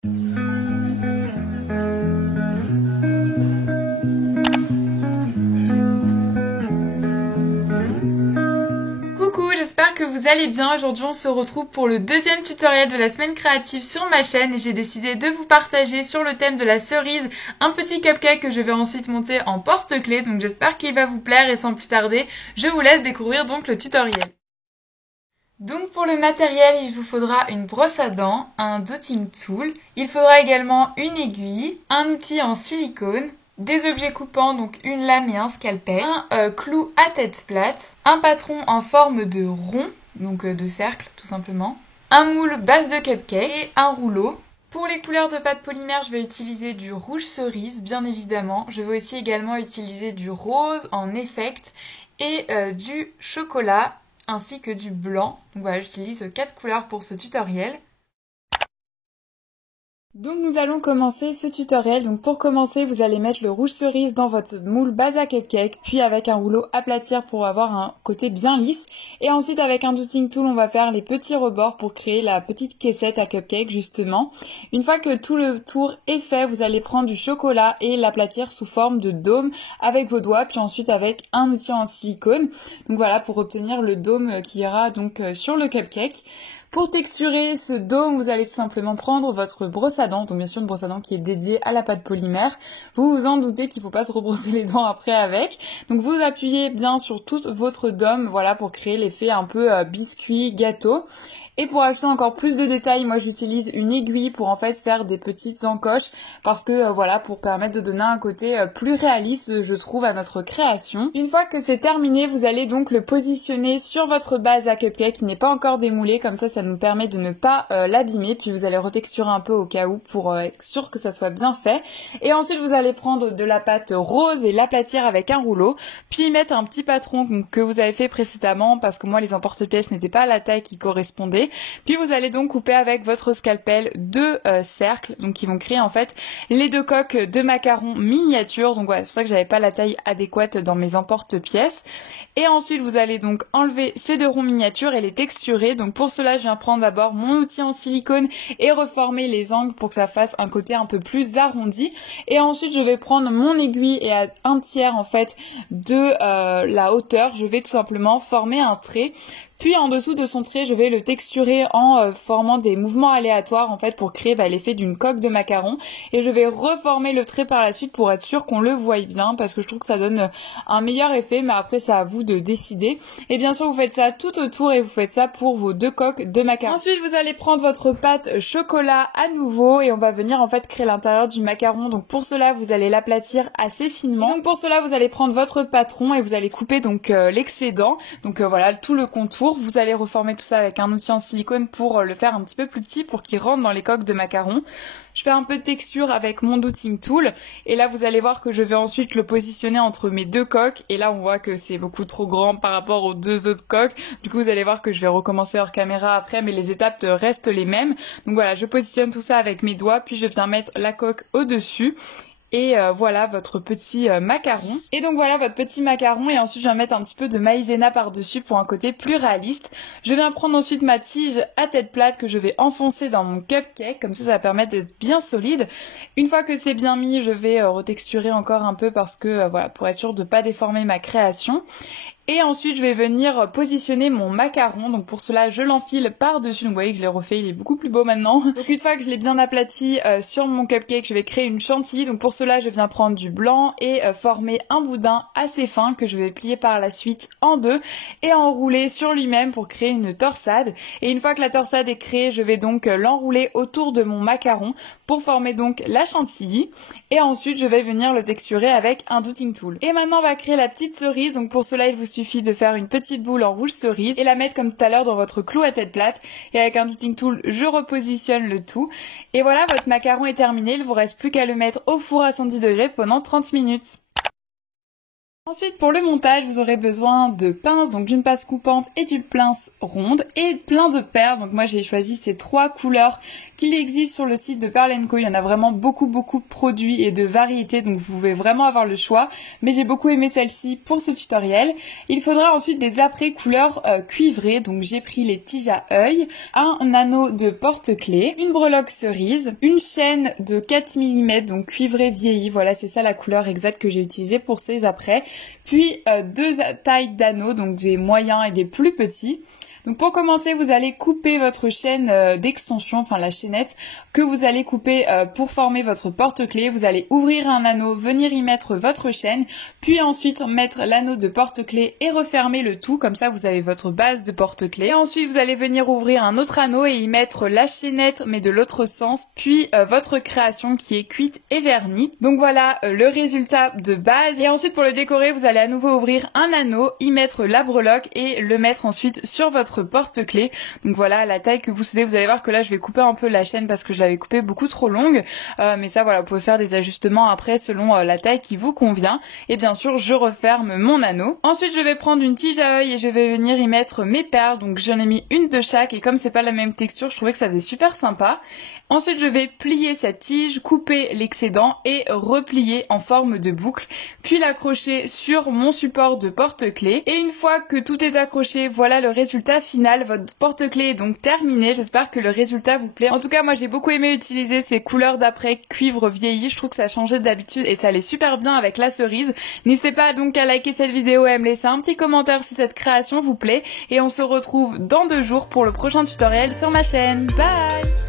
Coucou, j'espère que vous allez bien. Aujourd'hui on se retrouve pour le deuxième tutoriel de la semaine créative sur ma chaîne et j'ai décidé de vous partager sur le thème de la cerise un petit cupcake que je vais ensuite monter en porte-clés. Donc j'espère qu'il va vous plaire et sans plus tarder, je vous laisse découvrir donc le tutoriel. Donc pour le matériel, il vous faudra une brosse à dents, un dotting tool, il faudra également une aiguille, un outil en silicone, des objets coupants, donc une lame et un scalpel, un clou à tête plate, un patron en forme de rond, donc de cercle tout simplement, un moule base de cupcake et un rouleau. Pour les couleurs de pâte polymère, je vais utiliser du rouge cerise, bien évidemment. Je vais aussi également utiliser du rose en effect et du chocolat ainsi que du blanc. Donc voilà, j'utilise 4 couleurs pour ce tutoriel. Donc nous allons commencer ce tutoriel. Donc pour commencer, vous allez mettre le rouge cerise dans votre moule base à cupcake, puis avec un rouleau aplatir pour avoir un côté bien lisse. Et ensuite avec un dotting tool, on va faire les petits rebords pour créer la petite caissette à cupcake justement. Une fois que tout le tour est fait, vous allez prendre du chocolat et l'aplatir sous forme de dôme avec vos doigts, puis ensuite avec un outil en silicone. Donc voilà, pour obtenir le dôme qui ira donc sur le cupcake. Pour texturer ce dôme, vous allez tout simplement prendre votre brosse à dents, donc bien sûr une brosse à dents qui est dédiée à la pâte polymère. Vous vous en doutez qu'il ne faut pas se rebrosser les dents après avec. Donc vous appuyez bien sur toute votre dôme, voilà, pour créer l'effet un peu biscuit, gâteau. Et pour ajouter encore plus de détails, moi j'utilise une aiguille pour en fait faire des petites encoches parce que voilà, pour permettre de donner un côté plus réaliste, je trouve, à notre création. Une fois que c'est terminé, vous allez donc le positionner sur votre base à cupcake qui n'est pas encore démoulée, comme ça nous permet de ne pas l'abîmer, puis vous allez retexturer un peu au cas où pour être sûr que ça soit bien fait. Et ensuite vous allez prendre de la pâte rose et l'aplatir avec un rouleau, puis mettre un petit patron que vous avez fait précédemment parce que moi les emporte-pièces n'étaient pas à la taille qui correspondait. Puis vous allez donc couper avec votre scalpel deux cercles, donc qui vont créer en fait les deux coques de macarons miniatures. Donc voilà, c'est pour ça que j'avais pas la taille adéquate dans mes emporte-pièces. Et ensuite vous allez donc enlever ces deux ronds miniatures et les texturer. Donc pour cela je viens prendre d'abord mon outil en silicone et reformer les angles pour que ça fasse un côté un peu plus arrondi. Et ensuite je vais prendre mon aiguille et à un tiers en fait de la hauteur, je vais tout simplement former un trait. Puis en dessous de son trait, je vais le texturer en formant des mouvements aléatoires en fait pour créer l'effet d'une coque de macaron. Et je vais reformer le trait par la suite pour être sûr qu'on le voie bien parce que je trouve que ça donne un meilleur effet. Mais après c'est à vous de décider. Et bien sûr vous faites ça tout autour et vous faites ça pour vos deux coques de macaron. Ensuite vous allez prendre votre pâte chocolat à nouveau et on va venir en fait créer l'intérieur du macaron. Donc pour cela vous allez l'aplatir assez finement. Donc pour cela vous allez prendre votre patron et vous allez couper donc l'excédent. Donc voilà tout le contour. Vous allez reformer tout ça avec un outil en silicone pour le faire un petit peu plus petit pour qu'il rentre dans les coques de macarons. Je fais un peu de texture avec mon dotting tool et là vous allez voir que je vais ensuite le positionner entre mes deux coques et là on voit que c'est beaucoup trop grand par rapport aux deux autres coques. Du coup vous allez voir que je vais recommencer hors caméra après mais les étapes restent les mêmes. Donc voilà, je positionne tout ça avec mes doigts puis je viens mettre la coque au-dessus. Et voilà votre petit macaron. Et donc voilà votre petit macaron et ensuite je viens mettre un petit peu de maïzena par-dessus pour un côté plus réaliste. Je viens prendre ensuite ma tige à tête plate que je vais enfoncer dans mon cupcake, comme ça va permettre d'être bien solide. Une fois que c'est bien mis, je vais retexturer encore un peu parce que voilà, pour être sûr de pas déformer ma création. Et ensuite, je vais venir positionner mon macaron. Donc pour cela, je l'enfile par-dessus. Donc vous voyez que je l'ai refait, il est beaucoup plus beau maintenant. Donc une fois que je l'ai bien aplati sur mon cupcake, je vais créer une chantilly. Donc pour cela, je viens prendre du blanc et former un boudin assez fin que je vais plier par la suite en deux et enrouler sur lui-même pour créer une torsade. Et une fois que la torsade est créée, je vais donc l'enrouler autour de mon macaron pour former donc la chantilly. Et ensuite, je vais venir le texturer avec un dotting tool. Et maintenant, on va créer la petite cerise. Donc pour cela, il vous suffit de faire une petite boule en rouge cerise et la mettre comme tout à l'heure dans votre clou à tête plate. Et avec un dotting tool, je repositionne le tout. Et voilà, votre macaron est terminé. Il vous reste plus qu'à le mettre au four à 110 degrés pendant 30 minutes. Ensuite, pour le montage, vous aurez besoin de pinces, donc d'une pince coupante et d'une pince ronde et plein de perles. Donc moi j'ai choisi ces 3 couleurs qu'il existe sur le site de Pearl & Co. Il y en a vraiment beaucoup de produits et de variétés, donc vous pouvez vraiment avoir le choix. Mais j'ai beaucoup aimé celle-ci pour ce tutoriel. Il faudra ensuite des apprêts couleur cuivrée, donc j'ai pris les tiges à œil, un anneau de porte-clés, une breloque cerise, une chaîne de 4 mm, donc cuivrée vieillie. Voilà, c'est ça la couleur exacte que j'ai utilisée pour ces apprêts. Puis 2 tailles d'anneaux, donc des moyens et des plus petits. Donc pour commencer, vous allez couper votre chaîne d'extension, enfin la chaînette que vous allez couper pour former votre porte-clés. Vous allez ouvrir un anneau, venir y mettre votre chaîne, puis ensuite mettre l'anneau de porte-clés et refermer le tout. Comme ça, vous avez votre base de porte-clés. Et ensuite, vous allez venir ouvrir un autre anneau et y mettre la chaînette, mais de l'autre sens, puis votre création qui est cuite et vernie. Donc voilà le résultat de base. Et ensuite, pour le décorer, vous allez à nouveau ouvrir un anneau, y mettre la breloque et le mettre ensuite sur votre porte-clés. Donc voilà la taille que vous souhaitez. Vous allez voir que là je vais couper un peu la chaîne parce que je l'avais coupée beaucoup trop longue, mais ça voilà, vous pouvez faire des ajustements après selon la taille qui vous convient. Et bien sûr je referme mon anneau. Ensuite je vais prendre une tige à œil et je vais venir y mettre mes perles. Donc j'en ai mis une de chaque et comme c'est pas la même texture, je trouvais que ça faisait super sympa. Ensuite je vais plier cette tige, couper l'excédent et replier en forme de boucle, puis l'accrocher sur mon support de porte-clés. Et une fois que tout est accroché, voilà le résultat final. Votre porte-clés est donc terminé. J'espère que le résultat vous plaît. En tout cas moi j'ai beaucoup aimé utiliser ces couleurs d'après cuivre vieilli. Je trouve que ça changeait d'habitude et ça allait super bien avec la cerise. N'hésitez pas donc à liker cette vidéo et à me laisser un petit commentaire si cette création vous plaît. Et on se retrouve dans 2 jours pour le prochain tutoriel sur ma chaîne. Bye!